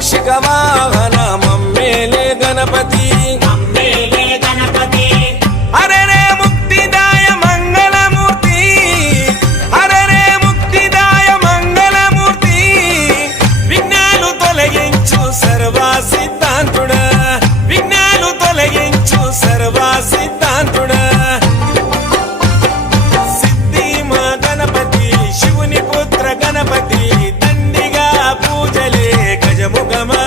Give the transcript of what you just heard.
మూషిక వాహన మమ్మేలే గణపతి హరే రే ముక్తిదాయ మంగళమూర్తి హరే రే ముక్తిదాయ మంగళమూర్తి విఘ్నాలు తొలగించు సర్వా సిద్ధాంతుడా విఘ్నాలు తొలగించు సర్వా సిద్ధాంతుడా సిద్ధి మా గణపతి శివుని పుత్ర గణపతి దండిగా పూజలే గజముఖమా